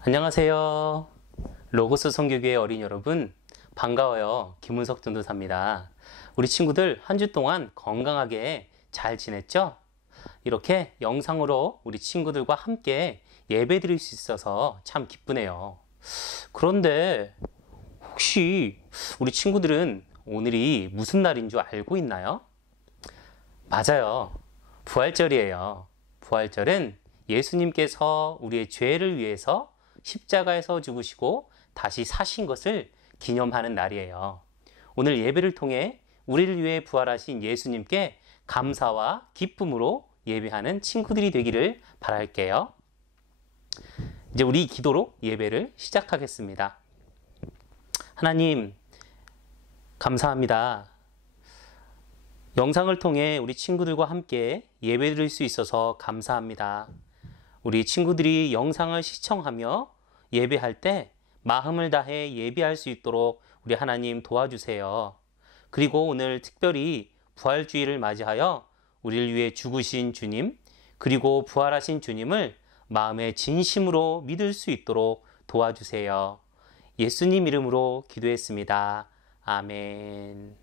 안녕하세요. 로고스 선교교회 어린이 여러분, 반가워요. 김은석 전도사입니다. 우리 친구들 한 주 동안 건강하게 잘 지냈죠? 이렇게 영상으로 우리 친구들과 함께 예배 드릴 수 있어서 참 기쁘네요. 그런데 혹시 우리 친구들은 오늘이 무슨 날인 줄 알고 있나요? 맞아요. 부활절이에요. 부활절은 예수님께서 우리의 죄를 위해서 십자가에서 죽으시고 다시 사신 것을 기념하는 날이에요. 오늘 예배를 통해 우리를 위해 부활하신 예수님께 감사와 기쁨으로 예배하는 친구들이 되기를 바랄게요. 이제 우리 기도로 예배를 시작하겠습니다. 하나님, 감사합니다. 영상을 통해 우리 친구들과 함께 예배 드릴 수 있어서 감사합니다. 우리 친구들이 영상을 시청하며 예배할 때 마음을 다해 예배할 수 있도록 우리 하나님 도와주세요. 그리고 오늘 특별히 부활주의를 맞이하여 우리를 위해 죽으신 주님, 그리고 부활하신 주님을 마음의 진심으로 믿을 수 있도록 도와주세요. 예수님 이름으로 기도했습니다. 아멘.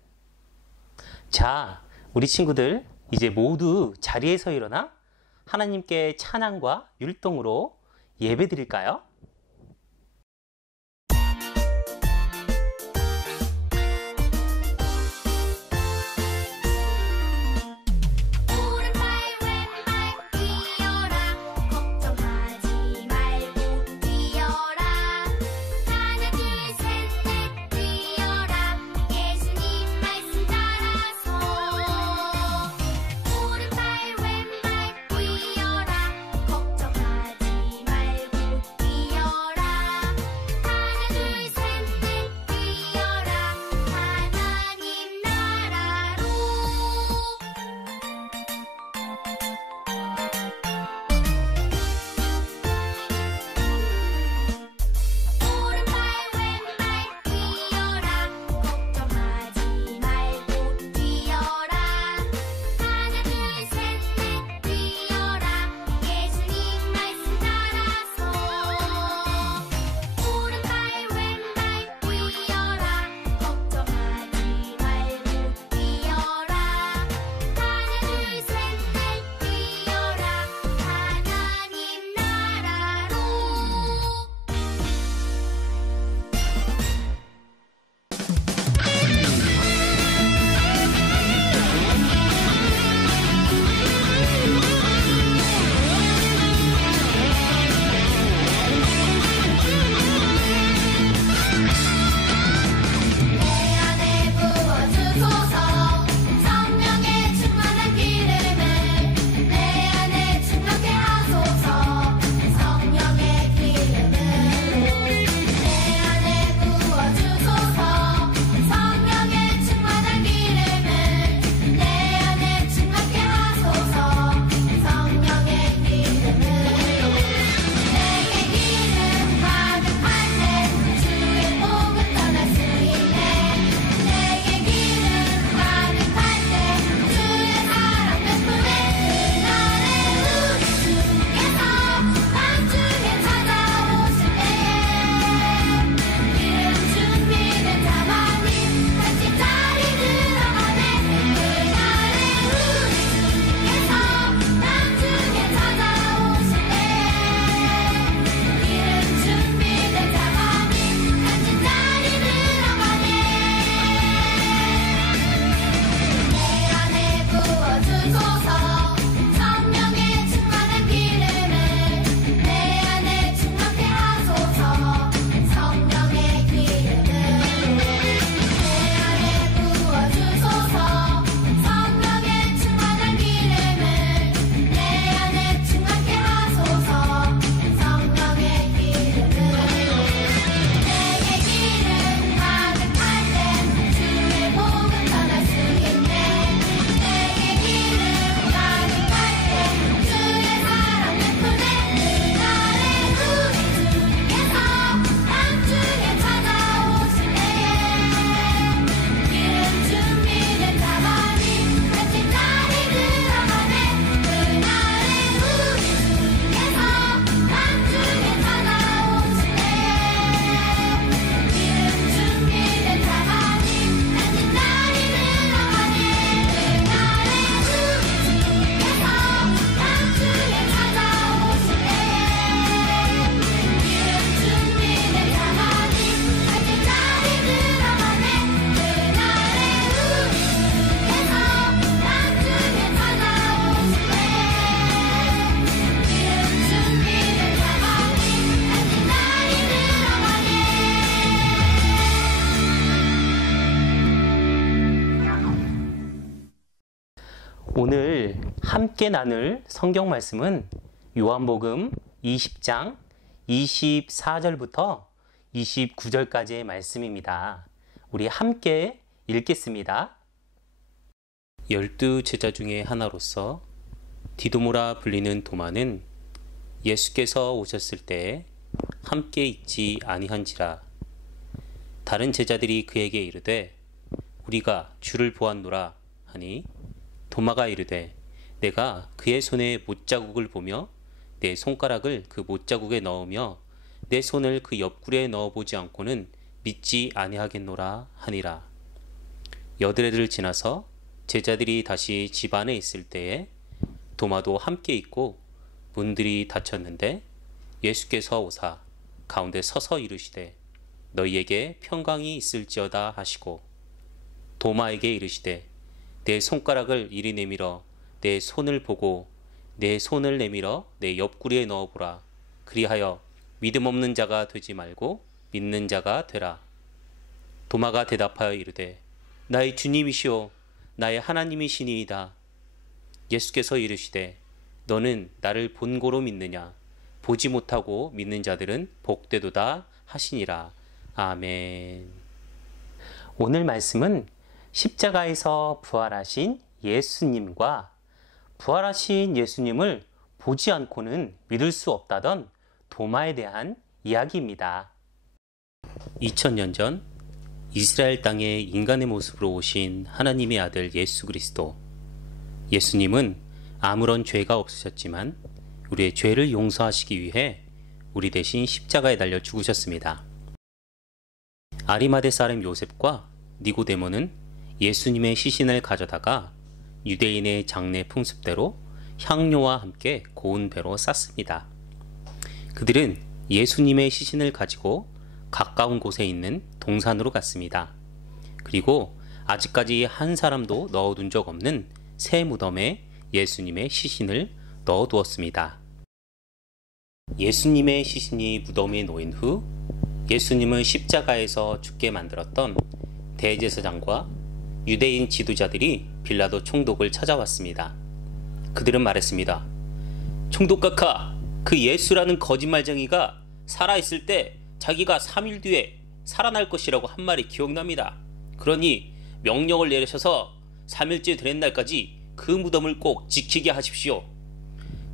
자, 우리 친구들 이제 모두 자리에서 일어나 하나님께 찬양과 율동으로 예배 드릴까요? 뛰어라 걱정하지 말고 오늘 함께 나눌 성경 말씀은 요한복음 20장 24절부터 29절까지의 말씀입니다. 우리 함께 읽겠습니다. 12 제자 중에 하나로서 디도모라 불리는 도마는 예수께서 오셨을 때 함께 있지 아니한지라. 다른 제자들이 그에게 이르되 우리가 주를 보았노라 하니 도마가 이르되 내가 그의 손에 못자국을 보며 내 손가락을 그 못자국에 넣으며 내 손을 그 옆구리에 넣어보지 않고는 믿지 아니하겠노라 하니라. 여드레를 지나서 제자들이 다시 집 안에 있을 때에 도마도 함께 있고 문들이 닫혔는데 예수께서 오사 가운데 서서 이르시되 너희에게 평강이 있을지어다 하시고 도마에게 이르시되 내 손가락을 이리 내밀어 내 손을 보고 내 손을 내밀어 내 옆구리에 넣어보라. 그리하여 믿음 없는 자가 되지 말고 믿는 자가 되라. 도마가 대답하여 이르되 나의 주님이시오 나의 하나님이시니이다. 예수께서 이르시되 너는 나를 본고로 믿느냐. 보지 못하고 믿는 자들은 복되도다 하시니라. 아멘. 오늘 말씀은 십자가에서 부활하신 예수님과 부활하신 예수님을 보지 않고는 믿을 수 없다던 도마에 대한 이야기입니다. 2000년 전 이스라엘 땅에 인간의 모습으로 오신 하나님의 아들 예수 그리스도. 예수님은 아무런 죄가 없으셨지만 우리의 죄를 용서하시기 위해 우리 대신 십자가에 달려 죽으셨습니다. 아리마대 사람 요셉과 니고데모는 예수님의 시신을 가져다가 유대인의 장례 풍습대로 향료와 함께 고운 배로 쌌습니다. 그들은 예수님의 시신을 가지고 가까운 곳에 있는 동산으로 갔습니다. 그리고 아직까지 한 사람도 넣어둔 적 없는 새 무덤에 예수님의 시신을 넣어두었습니다. 예수님의 시신이 무덤에 놓인 후 예수님을 십자가에서 죽게 만들었던 대제사장과 유대인 지도자들이 빌라도 총독을 찾아왔습니다. 그들은 말했습니다. 총독각하, 그 예수라는 거짓말쟁이가 살아있을 때 자기가 3일 뒤에 살아날 것이라고 한 말이 기억납니다. 그러니 명령을 내리셔서 3일째 되는 날까지 그 무덤을 꼭 지키게 하십시오.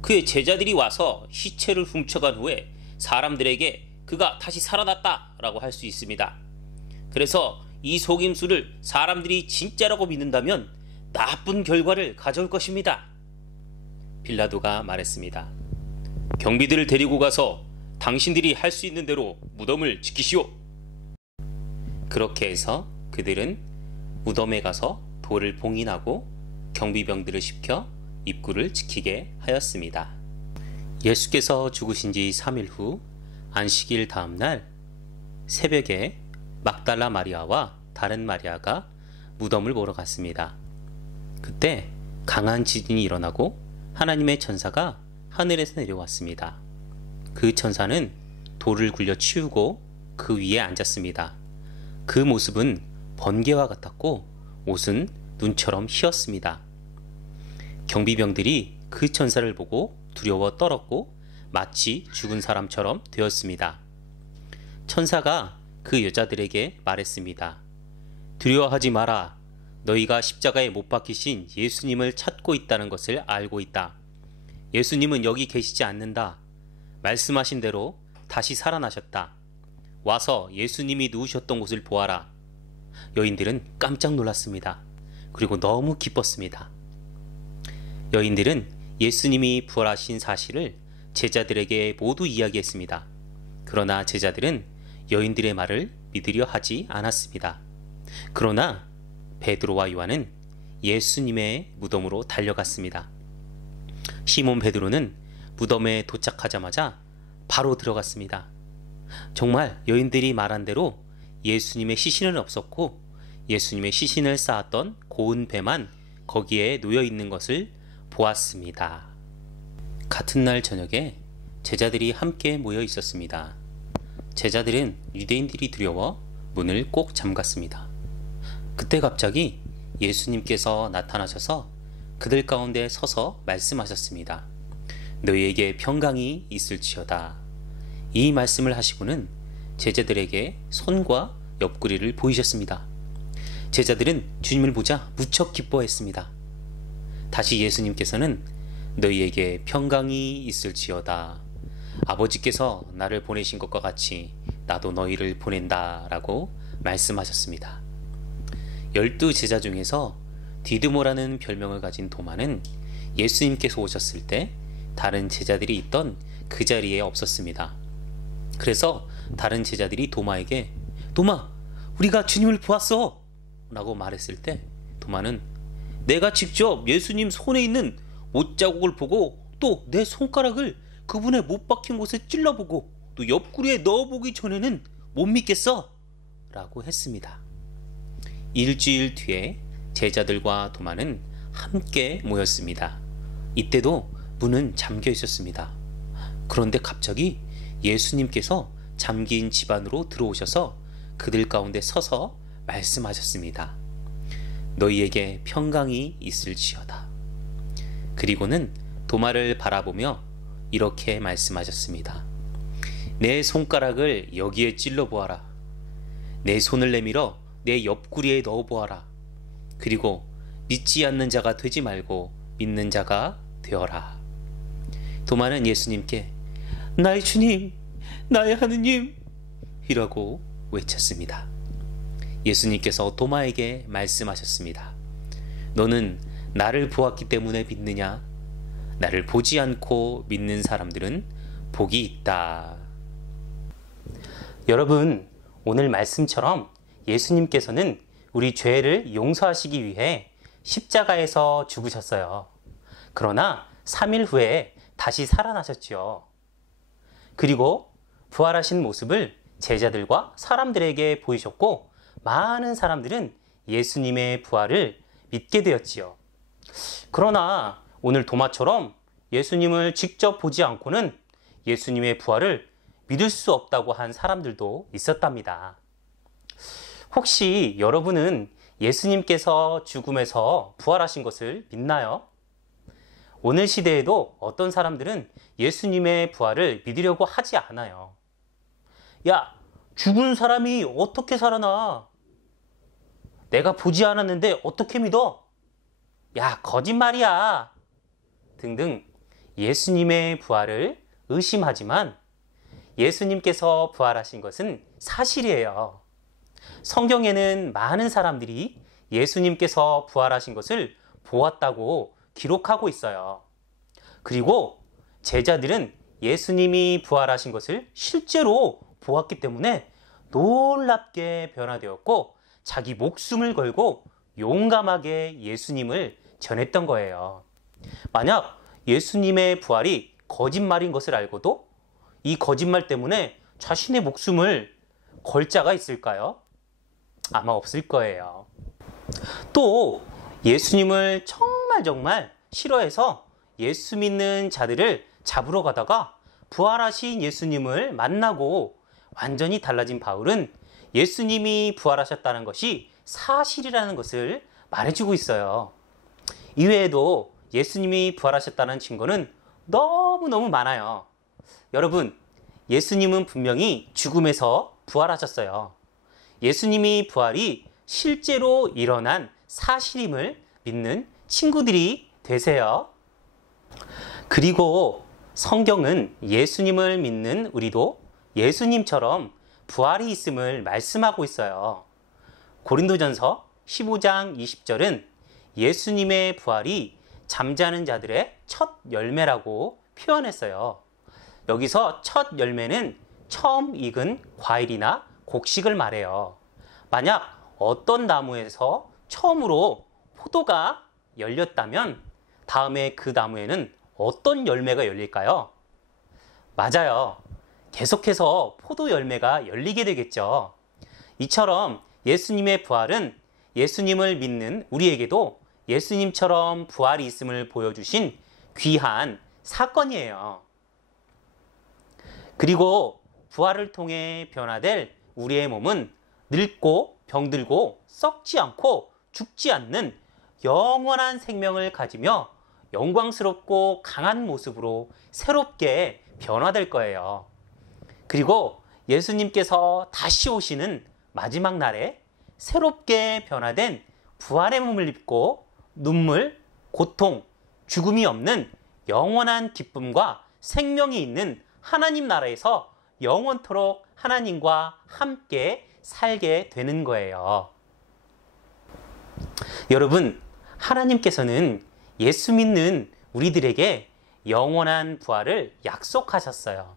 그의 제자들이 와서 시체를 훔쳐간 후에 사람들에게 그가 다시 살아났다라고 할 수 있습니다. 그래서 이 속임수를 사람들이 진짜라고 믿는다면 나쁜 결과를 가져올 것입니다. 빌라도가 말했습니다. 경비들을 데리고 가서 당신들이 할 수 있는 대로 무덤을 지키시오. 그렇게 해서 그들은 무덤에 가서 돌을 봉인하고 경비병들을 시켜 입구를 지키게 하였습니다. 예수께서 죽으신 지 3일 후 안식일 다음 날 새벽에 막달라 마리아와 다른 마리아가 무덤을 보러 갔습니다. 그때 강한 지진이 일어나고 하나님의 천사가 하늘에서 내려왔습니다. 그 천사는 돌을 굴려 치우고 그 위에 앉았습니다. 그 모습은 번개와 같았고 옷은 눈처럼 희었습니다. 경비병들이 그 천사를 보고 두려워 떨었고 마치 죽은 사람처럼 되었습니다. 천사가 그 여자들에게 말했습니다. 두려워하지 마라. 너희가 십자가에 못 박히신 예수님을 찾고 있다는 것을 알고 있다. 예수님은 여기 계시지 않는다. 말씀하신 대로 다시 살아나셨다. 와서 예수님이 누우셨던 곳을 보아라. 여인들은 깜짝 놀랐습니다. 그리고 너무 기뻤습니다. 여인들은 예수님이 부활하신 사실을 제자들에게 모두 이야기했습니다. 그러나 제자들은 여인들의 말을 믿으려 하지 않았습니다. 그러나 베드로와 요한은 예수님의 무덤으로 달려갔습니다. 시몬 베드로는 무덤에 도착하자마자 바로 들어갔습니다. 정말 여인들이 말한 대로 예수님의 시신은 없었고 예수님의 시신을 쌓았던 고운 배만 거기에 놓여 있는 것을 보았습니다. 같은 날 저녁에 제자들이 함께 모여 있었습니다. 제자들은 유대인들이 두려워 문을 꼭 잠갔습니다. 그때 갑자기 예수님께서 나타나셔서 그들 가운데 서서 말씀하셨습니다. 너희에게 평강이 있을지어다. 이 말씀을 하시고는 제자들에게 손과 옆구리를 보이셨습니다. 제자들은 주님을 보자 무척 기뻐했습니다. 다시 예수님께서는 너희에게 평강이 있을지어다. 아버지께서 나를 보내신 것과 같이 나도 너희를 보낸다 라고 말씀하셨습니다. 12 제자 중에서 디드모라는 별명을 가진 도마는 예수님께서 오셨을 때 다른 제자들이 있던 그 자리에 없었습니다. 그래서 다른 제자들이 도마에게 도마, 우리가 주님을 보았어! 라고 말했을 때 도마는 내가 직접 예수님 손에 있는 못자국을 보고 또 내 손가락을 그분의 못 박힌 곳에 찔러보고 또 옆구리에 넣어보기 전에는 못 믿겠어! 라고 했습니다. 일주일 뒤에 제자들과 도마는 함께 모였습니다. 이때도 문은 잠겨 있었습니다. 그런데 갑자기 예수님께서 잠긴 집 안으로 들어오셔서 그들 가운데 서서 말씀하셨습니다. 너희에게 평강이 있을지어다. 그리고는 도마를 바라보며 이렇게 말씀하셨습니다. 내 손가락을 여기에 찔러 보아라. 내 손을 내밀어 내 옆구리에 넣어 보아라. 그리고 믿지 않는 자가 되지 말고 믿는 자가 되어라. 도마는 예수님께 나의 주님, 나의 하느님 이라고 외쳤습니다. 예수님께서 도마에게 말씀하셨습니다. 너는 나를 보았기 때문에 믿느냐? 나를 보지 않고 믿는 사람들은 복이 있다. 여러분, 오늘 말씀처럼 예수님께서는 우리 죄를 용서하시기 위해 십자가에서 죽으셨어요. 그러나 3일 후에 다시 살아나셨지요. 그리고 부활하신 모습을 제자들과 사람들에게 보이셨고 많은 사람들은 예수님의 부활을 믿게 되었지요. 그러나 오늘 도마처럼 예수님을 직접 보지 않고는 예수님의 부활을 믿을 수 없다고 한 사람들도 있었답니다. 혹시 여러분은 예수님께서 죽음에서 부활하신 것을 믿나요? 오늘 시대에도 어떤 사람들은 예수님의 부활을 믿으려고 하지 않아요. 야, 죽은 사람이 어떻게 살아나? 내가 보지 않았는데 어떻게 믿어? 야, 거짓말이야. 등등 예수님의 부활을 의심하지만 예수님께서 부활하신 것은 사실이에요. 성경에는 많은 사람들이 예수님께서 부활하신 것을 보았다고 기록하고 있어요. 그리고 제자들은 예수님이 부활하신 것을 실제로 보았기 때문에 놀랍게 변화되었고 자기 목숨을 걸고 용감하게 예수님을 전했던 거예요. 만약 예수님의 부활이 거짓말인 것을 알고도 이 거짓말 때문에 자신의 목숨을 걸 자가 있을까요? 아마 없을 거예요. 또 예수님을 정말 싫어해서 예수 믿는 자들을 잡으러 가다가 부활하신 예수님을 만나고 완전히 달라진 바울은 예수님이 부활하셨다는 것이 사실이라는 것을 말해주고 있어요. 이외에도 예수님이 부활하셨다는 증거는 너무너무 많아요. 여러분, 예수님은 분명히 죽음에서 부활하셨어요. 예수님이 부활이 실제로 일어난 사실임을 믿는 친구들이 되세요. 그리고 성경은 예수님을 믿는 우리도 예수님처럼 부활이 있음을 말씀하고 있어요. 고린도전서 15장 20절은 예수님의 부활이 잠자는 자들의 첫 열매라고 표현했어요. 여기서 첫 열매는 처음 익은 과일이나 곡식을 말해요. 만약 어떤 나무에서 처음으로 포도가 열렸다면 다음에 그 나무에는 어떤 열매가 열릴까요? 맞아요. 계속해서 포도 열매가 열리게 되겠죠. 이처럼 예수님의 부활은 예수님을 믿는 우리에게도 예수님처럼 부활이 있음을 보여주신 귀한 사건이에요. 그리고 부활을 통해 변화될 우리의 몸은 늙고 병들고 썩지 않고 죽지 않는 영원한 생명을 가지며 영광스럽고 강한 모습으로 새롭게 변화될 거예요. 그리고 예수님께서 다시 오시는 마지막 날에 새롭게 변화된 부활의 몸을 입고 눈물, 고통, 죽음이 없는 영원한 기쁨과 생명이 있는 하나님 나라에서 영원토록 하나님과 함께 살게 되는 거예요. 여러분, 하나님께서는 예수 믿는 우리들에게 영원한 부활을 약속하셨어요.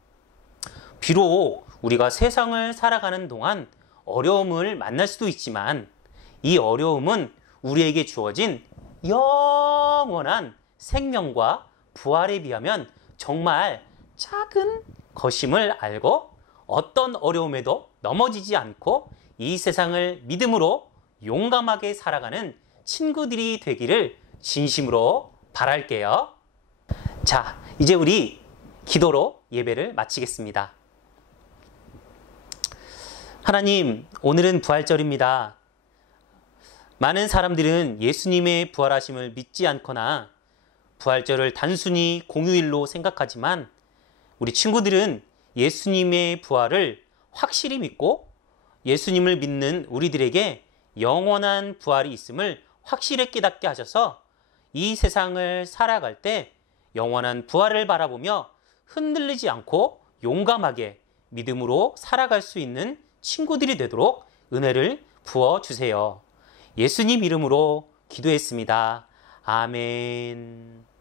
비록 우리가 세상을 살아가는 동안 어려움을 만날 수도 있지만 이 어려움은 우리에게 주어진 영원한 생명과 부활에 비하면 정말 작은 것임을 알고 어떤 어려움에도 넘어지지 않고 이 세상을 믿음으로 용감하게 살아가는 친구들이 되기를 진심으로 바랄게요. 자, 이제 우리 기도로 예배를 마치겠습니다. 하나님, 오늘은 부활절입니다. 많은 사람들은 예수님의 부활하심을 믿지 않거나 부활절을 단순히 공휴일로 생각하지만 우리 친구들은 예수님의 부활을 확실히 믿고 예수님을 믿는 우리들에게 영원한 부활이 있음을 확실히 깨닫게 하셔서 이 세상을 살아갈 때 영원한 부활을 바라보며 흔들리지 않고 용감하게 믿음으로 살아갈 수 있는 친구들이 되도록 은혜를 부어주세요. 예수님 이름으로 기도했습니다. 아멘.